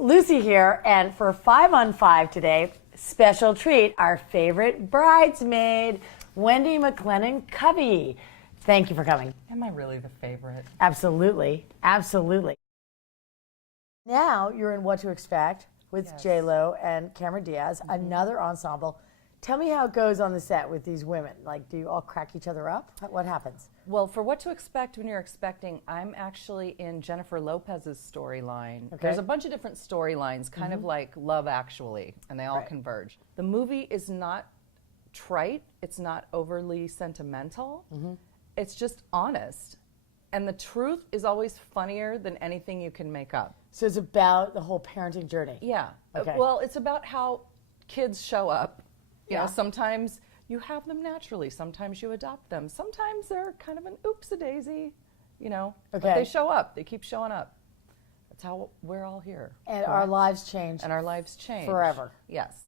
Lucy here, and for 5 on 5 today, special treat, our favorite bridesmaid, Wendi McLendon-Covey. Thank you for coming. Am I really the favorite? Absolutely, absolutely. Now you're in What to Expect with J-Lo and Cameron Diaz, another ensemble. Tell me how it goes on the set with these women. Like, do you all crack each other up? What happens? Well, for What to Expect when you're expecting, I'm actually in Jennifer Lopez's storyline. Okay. There's a bunch of different storylines, kind of like Love Actually, and they all converge. The movie is not trite. It's not overly sentimental. It's just honest. And the truth is always funnier than anything you can make up. So it's about the whole parenting journey. Yeah. Okay. Well, it's about how kids show up. You Yeah. know, sometimes you have them naturally. Sometimes you adopt them. Sometimes they're kind of an oops-a-daisy, you know. Okay. But they show up. They keep showing up. That's how we're all here. And our lives change. And our lives change. Forever. Yes.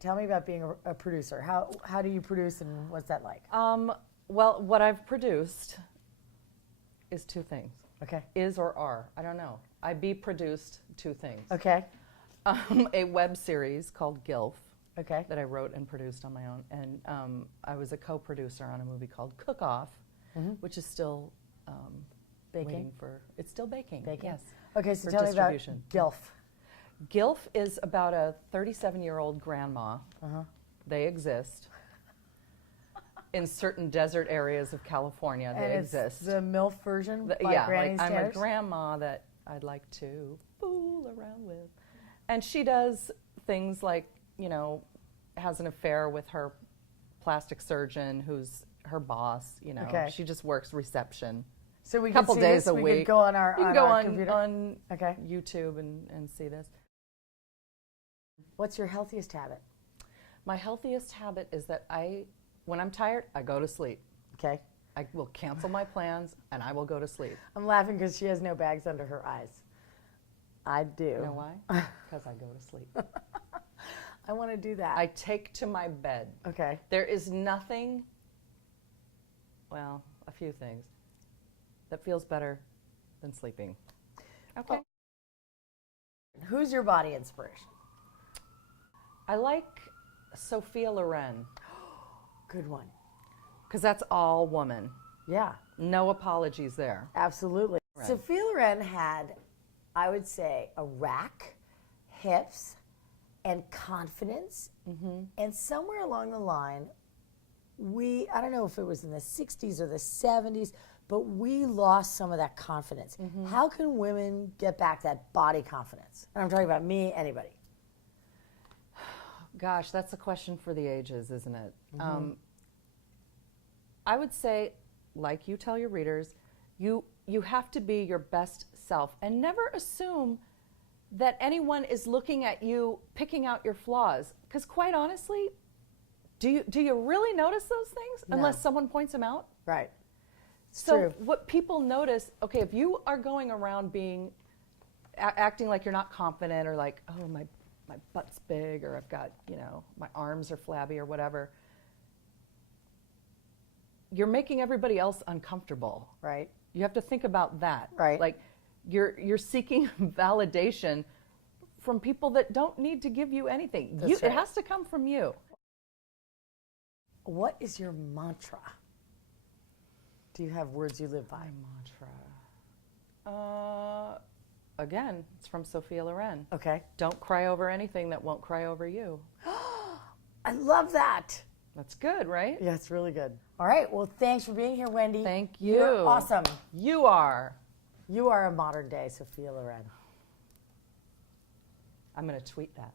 Tell me about being a producer. How do you produce, and what's that like? Well, what I've produced is 2 things. Okay. Is or are. I don't know. I produced 2 things. Okay. A web series called GILF. Okay. That I wrote and produced on my own. And I was a co-producer on a movie called Cook Off, which is still Baking? It's still baking. Yes. Okay, so for tell me about distribution. GILF. GILF is about a 37-year-old grandma. They exist. In certain desert areas of California, they exist. It's the MILF version by yeah, Granny like I'm a standards? grandma that I'd like to fool around with. And she does things like, you know, has an affair with her plastic surgeon who's her boss, you know. Okay. She just works reception. So we couple could see days this? a We week. could go on our, You can on go our on, computer? on Okay. YouTube and see this. What's your healthiest habit? My healthiest habit is that when I'm tired, I go to sleep. Okay. I will cancel my plans and I will go to sleep. I'm laughing because she has no bags under her eyes. I do. You know why? Because I go to sleep. I want to do that. I take to my bed. Okay. There is nothing, well, a few things, that feels better than sleeping. Okay. Who's your body inspiration? I like Sophia Loren, Good one. because that's all woman. Yeah, No apologies there. absolutely. Right. Sophia Loren had, I would say, a rack, hips, and confidence. And somewhere along the line, I don't know if it was in the 60s or the 70s, but we lost some of that confidence. How can women get back that body confidence? And I'm talking about me, anybody. Gosh, that's a question for the ages, isn't it? I would say, like you tell your readers, you have to be your best self and never assume that anyone is looking at you picking out your flaws. Because quite honestly, do you really notice those things unless someone points them out? Right. So true. what people notice, okay, if you are going around being acting like you're not confident, or like, oh, my butt's big, or I've got, you know, my arms are flabby or whatever, you're making everybody else uncomfortable. Right. You have to think about that. Right. Like you're seeking validation from people that don't need to give you anything. That's right. It has to come from you. What is your mantra? Do you have words you live by? Mantra. Again, it's from Sophia Loren. Okay. Don't cry over anything that won't cry over you. I love that. That's good, right? Yeah, it's really good. All right. Well, thanks for being here, Wendi. Thank you. You're awesome. You are. You are a modern day Sophia Loren. I'm going to tweet that.